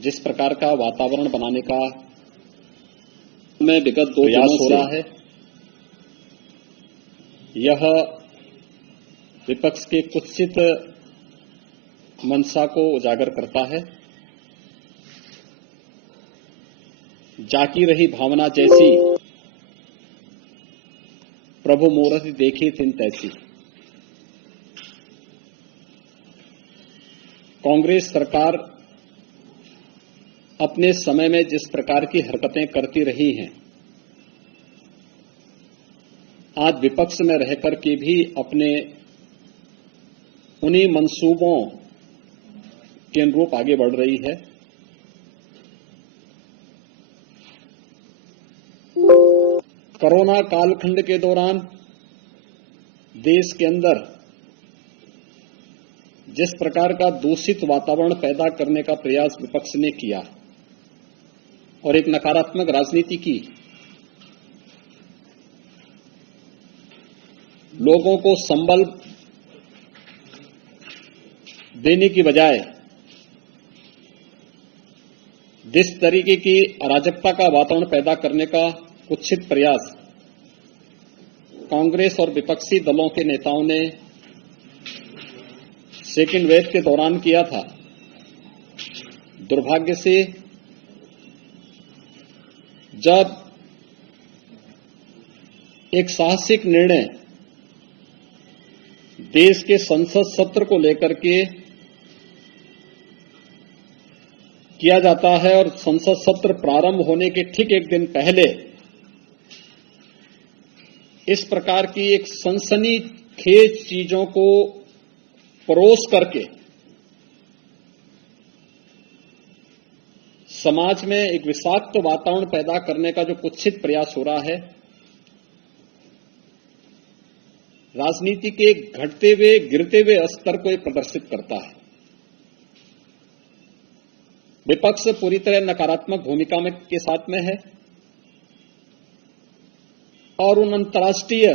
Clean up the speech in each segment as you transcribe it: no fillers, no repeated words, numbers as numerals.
जिस प्रकार का वातावरण बनाने का में विगत 2 दिनों हो रहा है, यह विपक्ष के कुत्सित मंशा को उजागर करता है। जाकी रही भावना जैसी प्रभु मूरति देखी तिन तैसी। कांग्रेस सरकार अपने समय में जिस प्रकार की हरकतें करती रही हैं, आज विपक्ष में रहकर के भी अपने उन्हीं मंसूबों के अनुरूप आगे बढ़ रही है। कोरोना कालखंड के दौरान देश के अंदर जिस प्रकार का दूषित वातावरण पैदा करने का प्रयास विपक्ष ने किया और एक नकारात्मक राजनीति की, लोगों को संबल देने की बजाय जिस तरीके की अराजकता का वातावरण पैदा करने का कुत्सित प्रयास कांग्रेस और विपक्षी दलों के नेताओं ने सेकेंड वेव के दौरान किया था, दुर्भाग्य से जब एक साहसिक निर्णय देश के संसद सत्र को लेकर के किया जाता है और संसद सत्र प्रारंभ होने के ठीक एक दिन पहले इस प्रकार की एक सनसनीखेज चीजों को परोस करके समाज में एक विषाक्त वातावरण पैदा करने का जो कुत्सित प्रयास हो रहा है, राजनीति के घटते हुए गिरते हुए स्तर को प्रदर्शित करता है। विपक्ष पूरी तरह नकारात्मक भूमिका के साथ में है और उन अंतर्राष्ट्रीय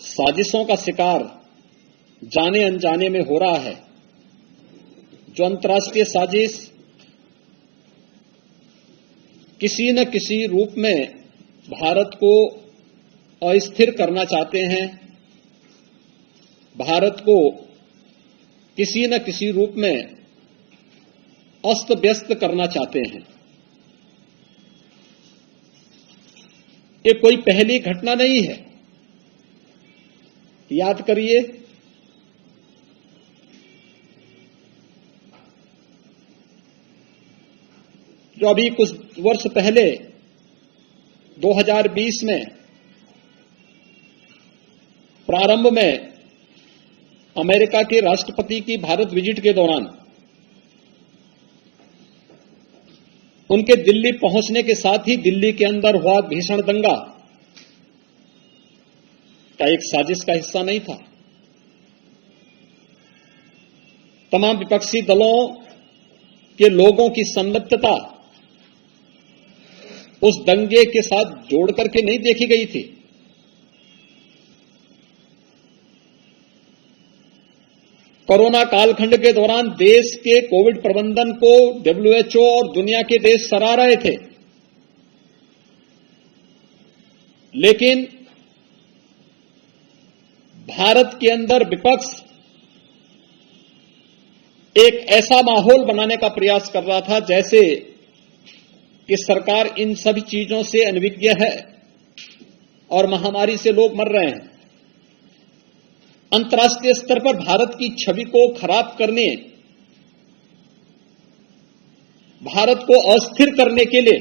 साजिशों का शिकार जाने अनजाने में हो रहा है, जो अंतर्राष्ट्रीय साजिश किसी न किसी रूप में भारत को अस्थिर करना चाहते हैं, भारत को किसी न किसी रूप में अस्त व्यस्त करना चाहते हैं। ये कोई पहली घटना नहीं है। याद करिए, जो अभी कुछ वर्ष पहले 2020 में प्रारंभ में अमेरिका के राष्ट्रपति की भारत विजिट के दौरान उनके दिल्ली पहुंचने के साथ ही दिल्ली के अंदर हुआ भीषण दंगा का एक साजिश का हिस्सा नहीं था। तमाम विपक्षी दलों के लोगों की संलिप्तता उस दंगे के साथ जोड़ करके नहीं देखी गई थी। कोरोना कालखंड के दौरान देश के कोविड प्रबंधन को WHO और दुनिया के देश सराह रहे थे, लेकिन भारत के अंदर विपक्ष एक ऐसा माहौल बनाने का प्रयास कर रहा था जैसे कि सरकार इन सभी चीजों से अनभिज्ञ है और महामारी से लोग मर रहे हैं। अंतर्राष्ट्रीय स्तर पर भारत की छवि को खराब करने, भारत को अस्थिर करने के लिए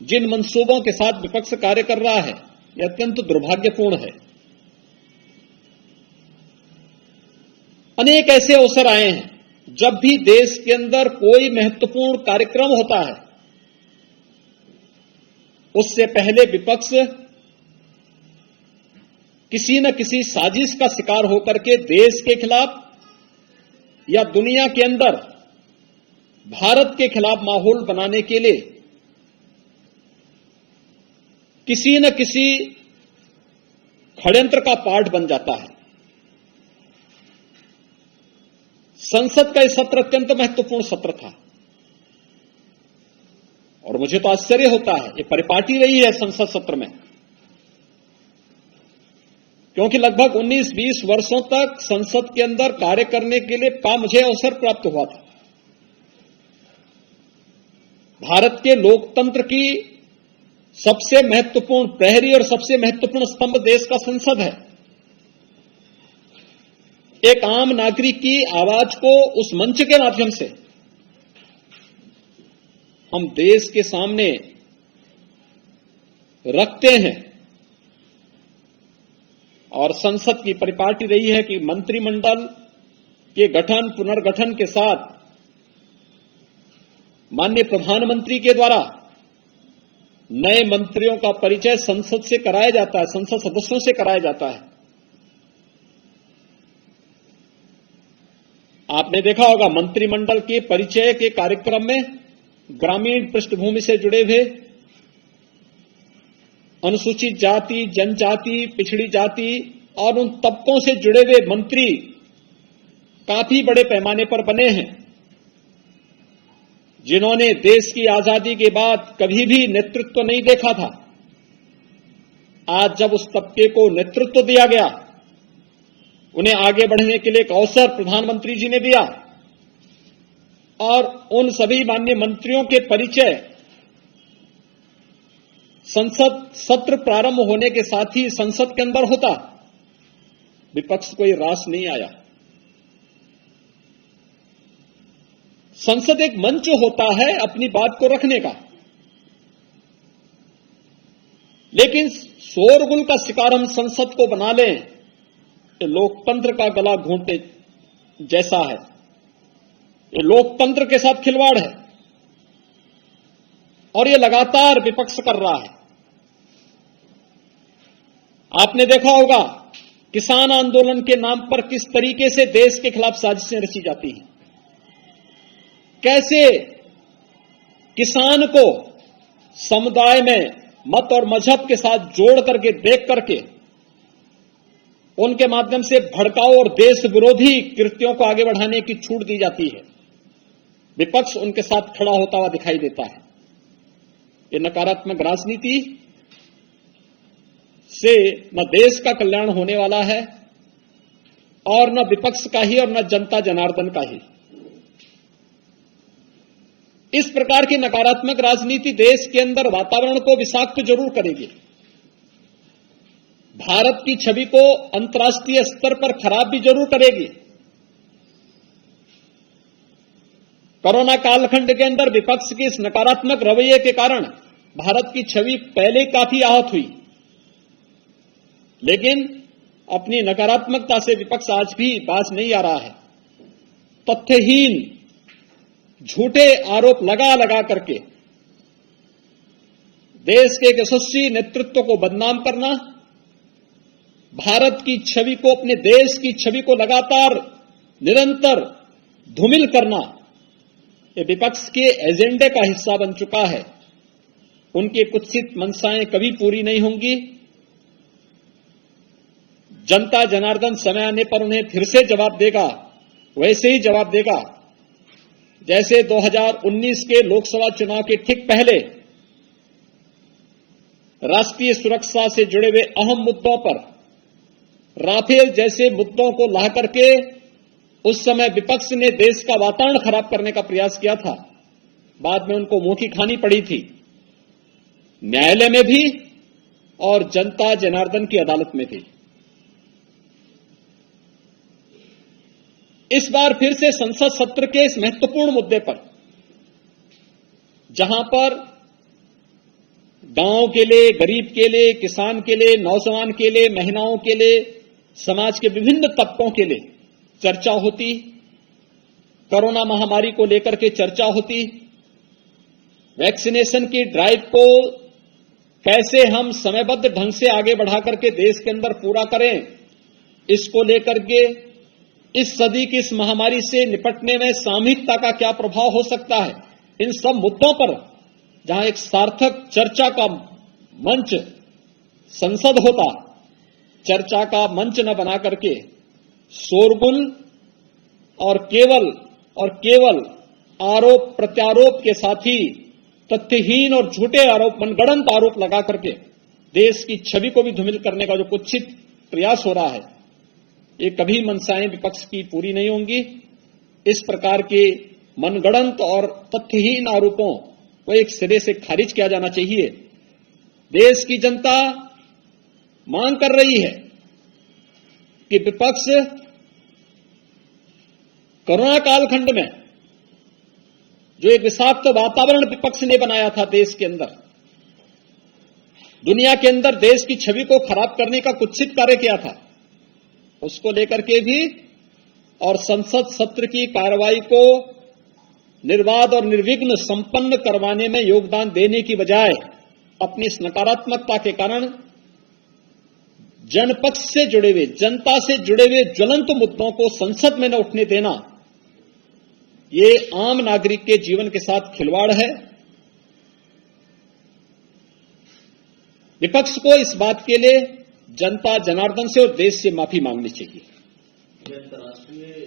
जिन मंसूबों के साथ विपक्ष कार्य कर रहा है, यह अत्यंत दुर्भाग्यपूर्ण है। अनेक ऐसे अवसर आए हैं जब भी देश के अंदर कोई महत्वपूर्ण कार्यक्रम होता है, उससे पहले विपक्ष किसी न किसी साजिश का शिकार होकर के देश के खिलाफ या दुनिया के अंदर भारत के खिलाफ माहौल बनाने के लिए किसी न किसी षड्यंत्र का पार्ट बन जाता है। संसद का यह सत्र अत्यंत महत्वपूर्ण सत्र था और मुझे तो आश्चर्य होता है, ये परिपाटी रही है संसद सत्र में, क्योंकि लगभग 19-20 वर्षों तक संसद के अंदर कार्य करने के लिए का मुझे अवसर प्राप्त हुआ था। भारत के लोकतंत्र की सबसे महत्वपूर्ण प्रहरी और सबसे महत्वपूर्ण स्तंभ देश का संसद है। एक आम नागरिक की आवाज को उस मंच के माध्यम से हम देश के सामने रखते हैं और संसद की परिपाटी रही है कि मंत्रिमंडल के गठन पुनर्गठन के साथ माननीय प्रधानमंत्री के द्वारा नए मंत्रियों का परिचय संसद से कराया जाता है, संसद सदस्यों से कराया जाता है। आपने देखा होगा मंत्रिमंडल के परिचय के कार्यक्रम में ग्रामीण पृष्ठभूमि से जुड़े हुए अनुसूचित जाति, जनजाति, पिछड़ी जाति और उन तबकों से जुड़े हुए मंत्री काफी बड़े पैमाने पर बने हैं, जिन्होंने देश की आजादी के बाद कभी भी नेतृत्व नहीं देखा था। आज जब उस तबके को नेतृत्व दिया गया, उन्हें आगे बढ़ने के लिए एक अवसर प्रधानमंत्री जी ने दिया और उन सभी माननीय मंत्रियों के परिचय संसद सत्र प्रारंभ होने के साथ ही संसद के अंदर होता। विपक्ष कोई रास नहीं आया। संसद एक मंच होता है अपनी बात को रखने का, लेकिन शोरगुल का शिकार हम संसद को बना लें, ये लोकतंत्र का गला घोंटने जैसा है। ये लोकतंत्र के साथ खिलवाड़ है और ये लगातार विपक्ष कर रहा है। आपने देखा होगा किसान आंदोलन के नाम पर किस तरीके से देश के खिलाफ साजिशें रची जाती हैं, कैसे किसान को समुदाय में मत और मजहब के साथ जोड़ करके देख करके उनके माध्यम से भड़काऊ और देश विरोधी कृत्यों को आगे बढ़ाने की छूट दी जाती है। विपक्ष उनके साथ खड़ा होता हुआ दिखाई देता है। ये नकारात्मक राजनीति से न देश का कल्याण होने वाला है और न विपक्ष का ही और न जनता जनार्दन का ही। इस प्रकार की नकारात्मक राजनीति देश के अंदर वातावरण को विषाक्त जरूर करेगी, भारत की छवि को अंतर्राष्ट्रीय स्तर पर खराब भी जरूर करेगी। कोरोना कालखंड के अंदर विपक्ष के इस नकारात्मक रवैये के कारण भारत की छवि पहले काफी आहत हुई, लेकिन अपनी नकारात्मकता से विपक्ष आज भी बाज नहीं आ रहा है। तथ्यहीन झूठे आरोप लगा लगा करके देश के एक यशस्वी नेतृत्व को बदनाम करना, भारत की छवि को, अपने देश की छवि को लगातार निरंतर धूमिल करना, ये विपक्ष के एजेंडे का हिस्सा बन चुका है। उनकी कुत्सित मंशाएं कभी पूरी नहीं होंगी। जनता जनार्दन समय आने पर उन्हें फिर से जवाब देगा, वैसे ही जवाब देगा जैसे 2019 के लोकसभा चुनाव के ठीक पहले राष्ट्रीय सुरक्षा से जुड़े हुए अहम मुद्दों पर, राफेल जैसे मुद्दों को ला करके उस समय विपक्ष ने देश का वातावरण खराब करने का प्रयास किया था। बाद में उनको मुंह की खानी पड़ी थी, न्यायालय में भी और जनता जनार्दन की अदालत में भी। इस बार फिर से संसद सत्र के इस महत्वपूर्ण मुद्दे पर, जहां पर गांव के लिए, गरीब के लिए, किसान के लिए, नौजवान के लिए, महिलाओं के लिए, समाज के विभिन्न तबकों के लिए चर्चा होती, कोरोना महामारी को लेकर के चर्चा होती, वैक्सीनेशन की ड्राइव को कैसे हम समयबद्ध ढंग से आगे बढ़ा करके देश के अंदर पूरा करें, इसको लेकर के इस सदी की इस महामारी से निपटने में सामूहिकता का क्या प्रभाव हो सकता है, इन सब मुद्दों पर जहां एक सार्थक चर्चा का मंच संसद होता, चर्चा का मंच न बना करके शोरगुल और केवल आरोप प्रत्यारोप के साथ ही तथ्यहीन और झूठे आरोप, मनगढ़ंत आरोप लगा करके देश की छवि को भी धूमिल करने का जो कुत्सित प्रयास हो रहा है, ये कभी मंशाएं विपक्ष की पूरी नहीं होंगी। इस प्रकार के मनगढ़ंत और तथ्यहीन आरोपों को एक सिरे से खारिज किया जाना चाहिए। देश की जनता मांग कर रही है कि विपक्ष कोरोना कालखंड में जो एक विषाक्त वातावरण विपक्ष ने बनाया था देश के अंदर, दुनिया के अंदर देश की छवि को खराब करने का कुत्सित कार्य किया था, उसको लेकर के भी और संसद सत्र की कार्रवाई को निर्बाध और निर्विघ्न संपन्न करवाने में योगदान देने की बजाय अपनी इस नकारात्मकता के कारण जनपक्ष से जुड़े हुए, जनता से जुड़े हुए ज्वलंत मुद्दों को संसद में न उठने देना, ये आम नागरिक के जीवन के साथ खिलवाड़ है। विपक्ष को इस बात के लिए जनता जनार्दन से और देश से माफी मांगनी चाहिए। अंतर्राष्ट्रीय